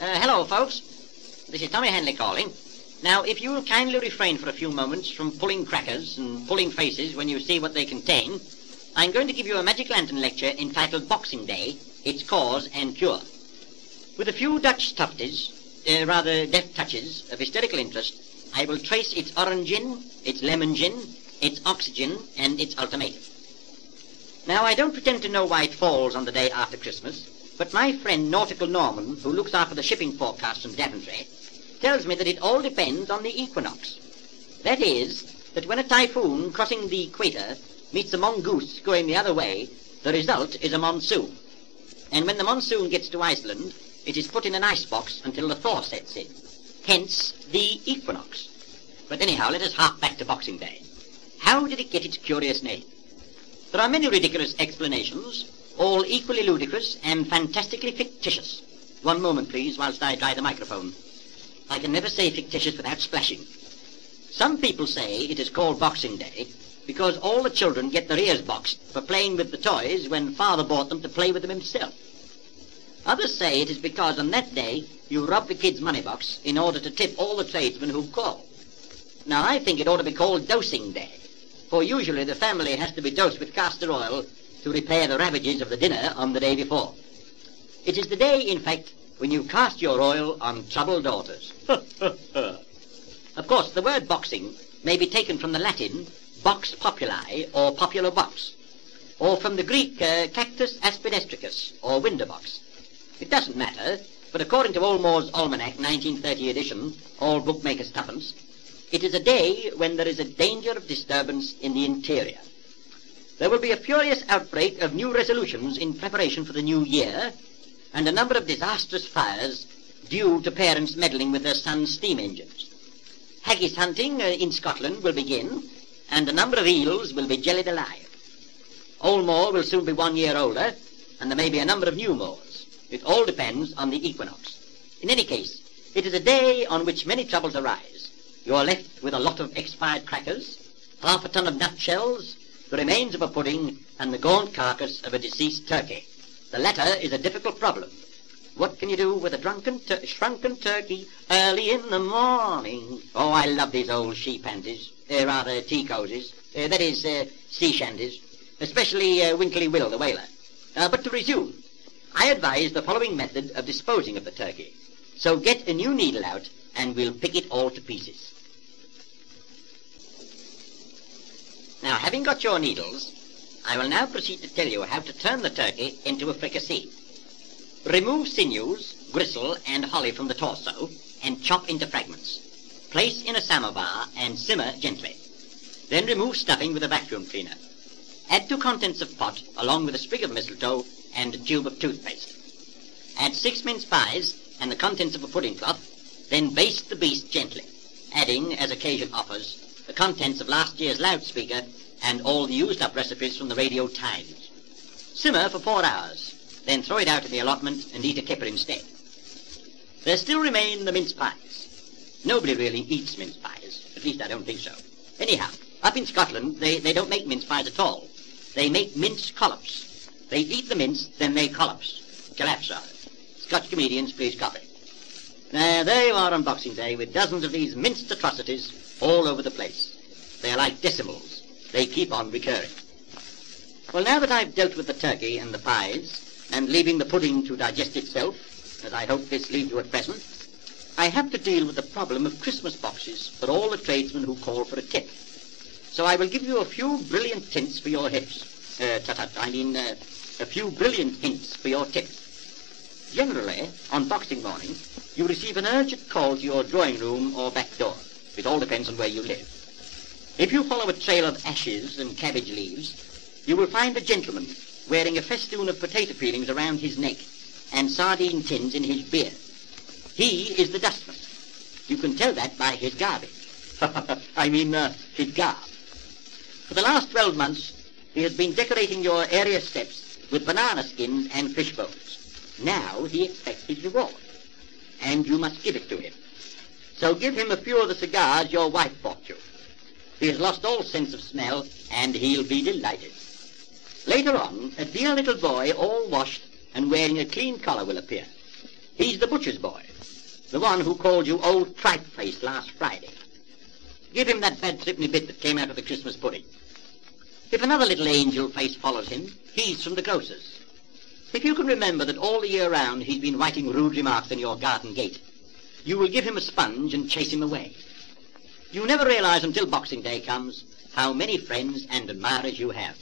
Hello, folks. This is Tommy Handley calling. Now, if you'll kindly refrain for a few moments from pulling crackers and pulling faces when you see what they contain, I'm going to give you a magic lantern lecture entitled Boxing Day, Its Cause and Cure. With a few Dutch tufties, rather deft touches of hysterical interest, I will trace its origin, its lemon gin, its oxygen, and its ultimatum. Now, I don't pretend to know why it falls on the day after Christmas, but my friend Nautical Norman, who looks after the shipping forecasts from Daventry, tells me that it all depends on the equinox. That is, that when a typhoon crossing the equator meets a mongoose going the other way, the result is a monsoon. And when the monsoon gets to Iceland, it is put in an icebox until the thaw sets in. Hence, the equinox. But anyhow, let us hark back to Boxing Day. How did it get its curious name? There are many ridiculous explanations, all equally ludicrous and fantastically fictitious. One moment, please, whilst I dry the microphone. I can never say fictitious without splashing. Some people say it is called Boxing Day because all the children get their ears boxed for playing with the toys when father bought them to play with them himself. Others say it is because on that day you rob the kid's money box in order to tip all the tradesmen who call. Now, I think it ought to be called Dosing Day, for usually the family has to be dosed with castor oil to repair the ravages of the dinner on the day before. It is the day, in fact, when you cast your oil on troubled daughters. Of course, the word boxing may be taken from the Latin box populi, or popular box, or from the Greek cactus aspidestricus, or window box. It doesn't matter, but according to Olmore's Almanac, 1930 edition, all bookmakers' tuppence, it is a day when there is a danger of disturbance in the interior. There will be a furious outbreak of new resolutions in preparation for the new year, and a number of disastrous fires due to parents meddling with their sons' steam engines. Haggis hunting in Scotland will begin, and a number of eels will be jellied alive. Olmore will soon be 1 year older, and there may be a number of new moors. It all depends on the equinox. In any case, it is a day on which many troubles arise. You are left with a lot of expired crackers, half a ton of nutshells, the remains of a pudding, and the gaunt carcass of a deceased turkey. The latter is a difficult problem. What can you do with a shrunken turkey early in the morning? Oh, I love these old she-pansies, rather tea-cozies, that is, sea shanties, especially Winkly Will, the whaler. But to resume, I advise the following method of disposing of the turkey. So get a new needle out, and we'll pick it all to pieces. Now, having got your needles, I will now proceed to tell you how to turn the turkey into a fricassee. Remove sinews, gristle, and holly from the torso, and chop into fragments. Place in a samovar and simmer gently. Then remove stuffing with a vacuum cleaner. Add 2 contents of pot, along with a sprig of mistletoe and a tube of toothpaste. Add 6 minced pies and the contents of a pudding cloth, then baste the beast gently, adding, as occasion offers, the contents of last year's loudspeaker and all the used-up recipes from the Radio Times. Simmer for 4 hours, then throw it out in the allotment and eat a kipper instead. There still remain the mince pies. Nobody really eats mince pies, at least I don't think so. Anyhow, up in Scotland, they don't make mince pies at all. They make mince collops. They eat the mince, then they collapse. Collapse, rather. Scotch comedians, please copy. Now, there you are on Boxing Day with dozens of these minced atrocities all over the place. They are like decimals. They keep on recurring. Well, now that I've dealt with the turkey and the pies, and leaving the pudding to digest itself, as I hope this leaves you at present, I have to deal with the problem of Christmas boxes for all the tradesmen who call for a tip. So I will give you a few brilliant hints for your hips. A few brilliant hints for your tips. Generally, on Boxing morning, you receive an urgent call to your drawing room or back door. It all depends on where you live. If you follow a trail of ashes and cabbage leaves, you will find a gentleman wearing a festoon of potato peelings around his neck and sardine tins in his beard. He is the dustman. You can tell that by his garbage. His garb. For the last 12 months, he has been decorating your area steps with banana skins and fish bones. Now he expects his reward, and you must give it to him. So give him a few of the cigars your wife bought you. He has lost all sense of smell, and he'll be delighted. Later on, a dear little boy, all washed and wearing a clean collar, will appear. He's the butcher's boy, the one who called you old tripe-faced last Friday. Give him that bad threepenny bit that came out of the Christmas pudding. If another little angel face follows him, he's from the grocer's. If you can remember that all the year round he's been writing rude remarks in your garden gate, you will give him a sponge and chase him away. You never realize until Boxing Day comes how many friends and admirers you have.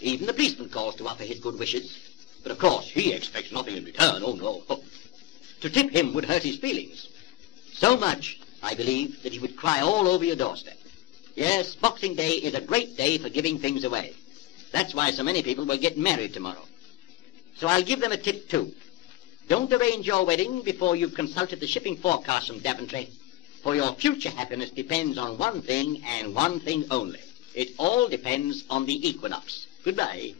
Even the policeman calls to offer his good wishes. But of course he expects nothing in return, oh no. To tip him would hurt his feelings. So much, I believe, that he would cry all over your doorstep. Yes, Boxing Day is a great day for giving things away. That's why so many people will get married tomorrow. So I'll give them a tip too. Don't arrange your wedding before you've consulted the shipping forecast from Daventry, for your future happiness depends on one thing and one thing only. It all depends on the equinox. Goodbye.